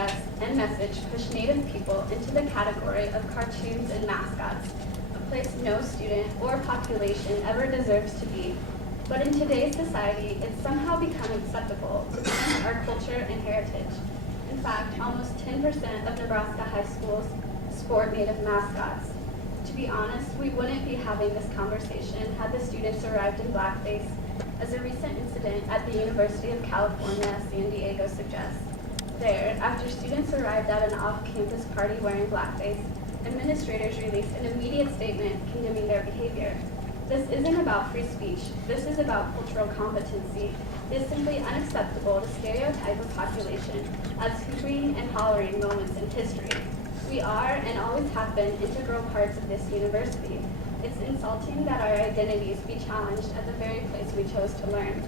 dress, and message push Native people into the category of cartoons and mascots, a place no student or population ever deserves to be. But in today's society, it's somehow become acceptable to teach our culture and heritage. In fact, almost 10% of Nebraska high schools sport Native mascots. To be honest, we wouldn't be having this conversation had the students arrived in blackface, as a recent incident at the University of California, San Diego suggests. There, after students arrived at an off-campus party wearing blackface, administrators released an immediate statement condemning their behavior. This isn't about free speech. This is about cultural competency. It is simply unacceptable to stereotype a population as hooping and hollering moments in history. We are, and always have been, integral parts of this university. It's insulting that our identities be challenged at the very place we chose to learn.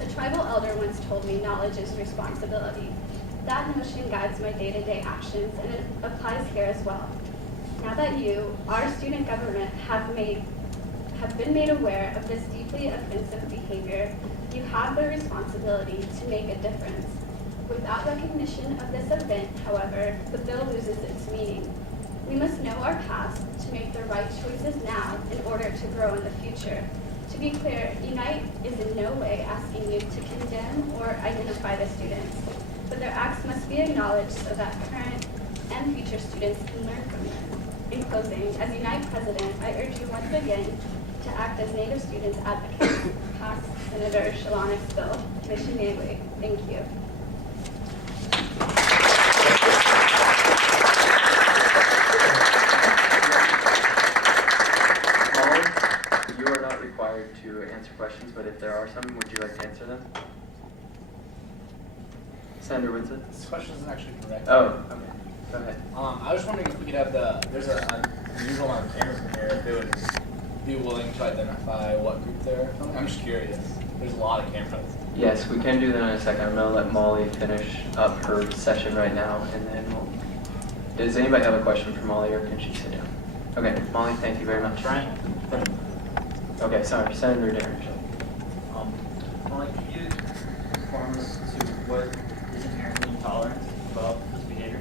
A tribal elder once told me knowledge is responsibility. That notion guides my day-to-day actions, and it applies here as well. Now that you, our student government, have been made aware of this deeply offensive behavior, you have the responsibility to make a difference. Without recognition of this event, however, the bill loses its meaning. We must know our past to make the right choices now in order to grow in the future. To be clear, Unite is in no way asking you to condemn or identify the students, but their acts must be acknowledged so that current and future students can learn from them. In closing, as Unite President, I urge you once again to act as Native students advocates. Pass Senator Shalonik's bill. Mission Native. Thank you. You are not required to answer questions, but if there are some, would you like to answer them? Senator Winston? This question isn't actually correct. Oh, okay. Go ahead. I was wondering if we could have there's an unusual amount of cameras in here, if they would be willing to identify what group they're from. I'm just curious. There's a lot of cameras. Yes, we can do that in a second. I'm going to let Molly finish up her session right now, and then we'll... Does anybody have a question for Molly, or can she sit down? Okay, Molly, thank you very much. Ryan? Okay, sorry, Senator Darren. Molly, can you inform us to what is inherently intolerant about this behavior?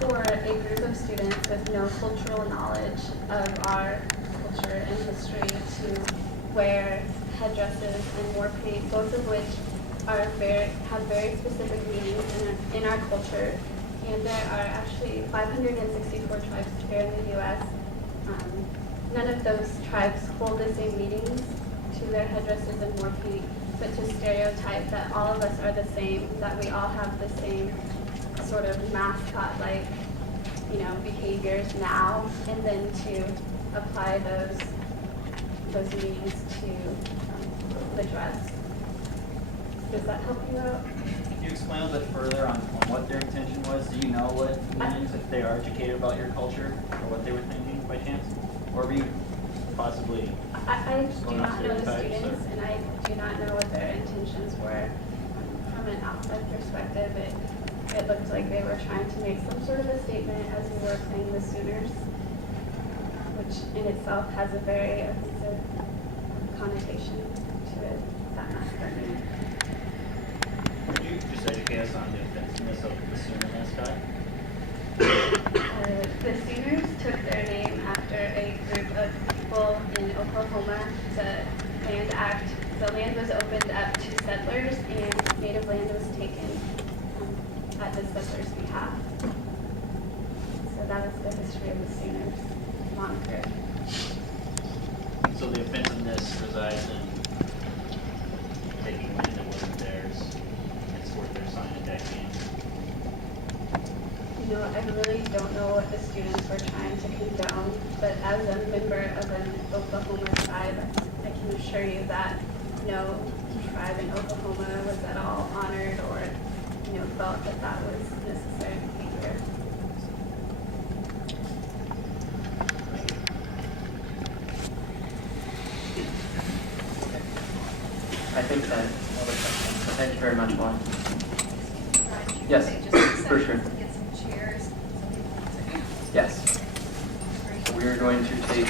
For a group of students with no cultural knowledge of our culture and history to wear headdresses and war paint, both of which have very specific meanings in our culture. And there are actually 564 tribes here in the U.S. None of those tribes hold the same meanings to their headdresses and war paint, but to stereotype that all of us are the same, that we all have the same sort of mascot-like, behaviors now, and then to apply those meanings to the dress. Does that help you out? Can you explain a little bit further on what their intention was? Do you know what it means, if they are educated about your culture, or what they were thinking by chance? Or were you possibly... I do not know the students, and I do not know what their intentions were. From an outside perspective, it looked like they were trying to make some sort of a statement as we were playing the Sooners, which in itself has a very offensive connotation to it, that mascot name. Could you just educate us on the offensiveness of the Sooner mascot? The Sooners took their name after a group of people in Oklahoma. The Land Act, the land was opened up to settlers, and native land was taken at the settlers' behalf. So that was the history of the Sooners moniker. So the offensiveness resides in taking land that wasn't theirs, and it's worth their sign attacking. I really don't know what the students were trying to condone, but as a member of an Oklahoma tribe, I can assure you that no tribe in Oklahoma was at all honored or, felt that that was necessary behavior. I think that... Thank you very much, Molly. Yes, for sure. Yes. We are going to take,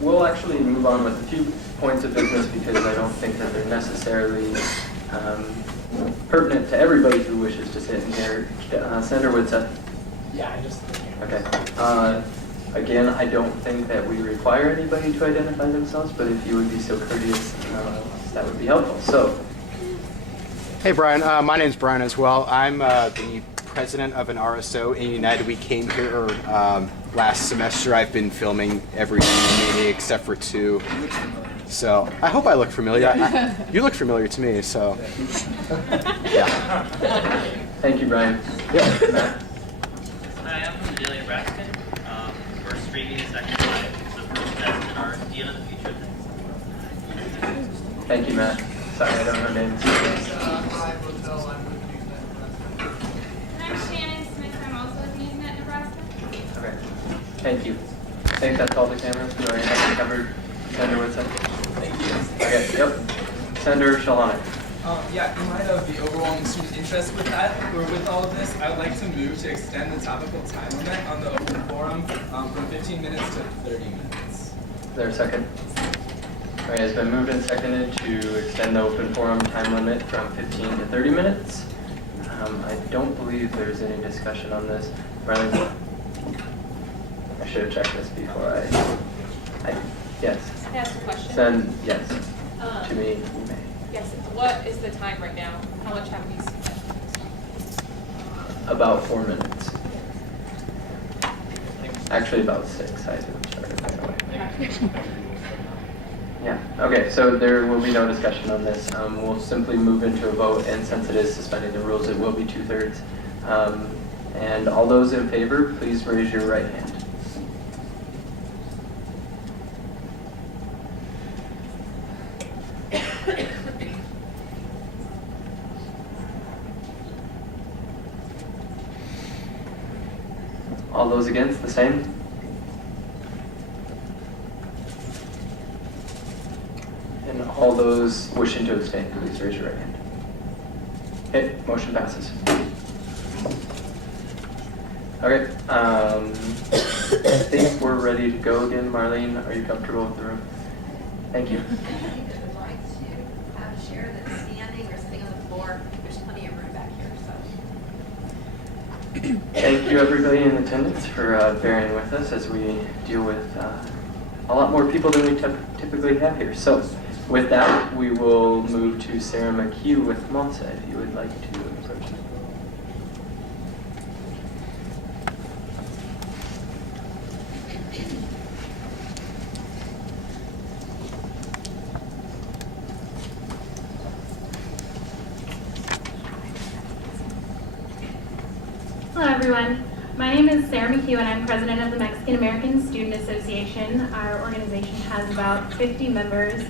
we'll actually move on with a few points of business because I don't think that they're necessarily pertinent to everybody who wishes to sit in here. Senator Woodseth. Yeah, I just. Okay. Again, I don't think that we require anybody to identify themselves, but if you would be so courteous, that would be helpful. So. Hey, Brian. My name's Brian as well. I'm the president of an RSO in United. We came here last semester. I've been filming every meeting except for 2. So I hope I look familiar. You look familiar to me, so yeah. Thank you, Brian. Yeah. Matt. Hi, I'm from the Daily Nebraska. We're streaming second live. It's the first test in our Deal in the Future thing. Thank you, Matt. Sorry, I don't know names. I'm Shannon Smith. I'm also with Newsnet, Nebraska. Okay. Thank you. I think that's all the cameras. We already have it covered. Senator Woodson. Thank you. Okay. Yep. Senator Shalonic. Yeah, in light of the overwhelming student interest with that, or with all of this, I would like to move to extend the topical time limit on the open forum from 15 minutes to 30 minutes. Is there a second? All right, it's been moved and seconded to extend the open forum time limit from 15 to 30 minutes. I don't believe there's any discussion on this. Riley, I should have checked this before yes. Can I ask a question? Send yes to me. You may. Yes. What is the time right now? How much have we spent? About 4 minutes. Actually, about 6. I didn't start it right away. Yeah. Okay. So there will be no discussion on this. We'll simply move into a vote, and since it is suspending the rules, it will be 2/3. And all those in favor, please raise your right hand. All those against, the same? And all those wishing to abstain, please raise your right hand. Okay, motion passes. Okay, I think we're ready to go again. Marlene, are you comfortable with the room? Thank you. If you would like to have a chair that's standing or sitting on the floor, there's plenty of room back here, so. Thank you, everybody in attendance, for bearing with us as we deal with a lot more people than we typically have here. So, with that, we will move to Sarah McHugh with MASA, if you would like to approach it. Hello everyone, my name is Sarah McHugh and I'm president of the Mexican American Student Association. Our organization has about 50 members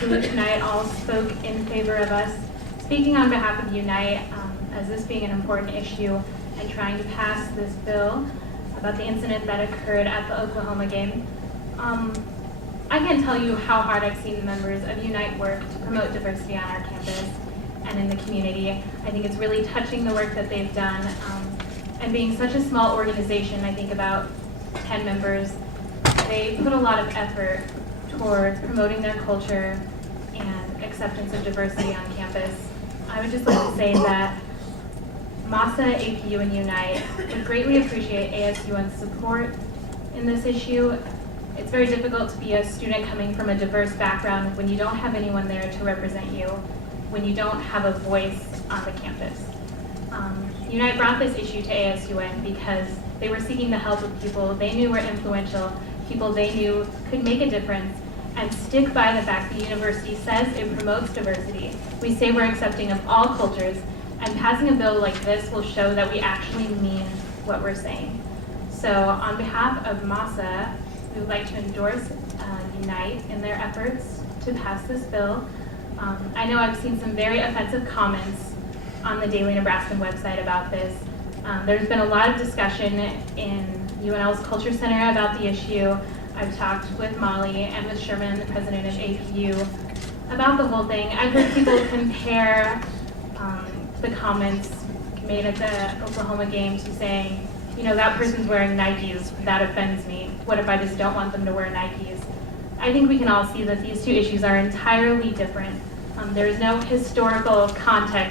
who tonight all spoke in favor of us speaking on behalf of Unite as this being an important issue and trying to pass this bill about the incident that occurred at the Oklahoma game. I can't tell you how hard I've seen the members of Unite work to promote diversity on our campus and in the community. I think it's really touching the work that they've done. And being such a small organization, I think about 10 members, they put a lot of effort towards promoting their culture and acceptance of diversity on campus. I would just like to say that MASA, APU, and Unite would greatly appreciate ASUN's support in this issue. It's very difficult to be a student coming from a diverse background when you don't have anyone there to represent you, when you don't have a voice on the campus. Unite brought this issue to ASUN because they were seeking the help of people they knew were influential, people they knew could make a difference, and stick by the fact the university says it promotes diversity. We say we're accepting of all cultures, and passing a bill like this will show that we actually mean what we're saying. So on behalf of MASA, we would like to endorse Unite in their efforts to pass this bill. I know I've seen some very offensive comments on the Daily Nebraskan website about this. There's been a lot of discussion in UNL's Culture Center about the issue. I've talked with Molly and with Sherman, the president of APU, about the whole thing. I've heard people compare the comments made at the Oklahoma game to saying, you know, that person's wearing Nikes, that offends me. What if I just don't want them to wear Nikes? I think we can all see that these two issues are entirely different. There is no historical context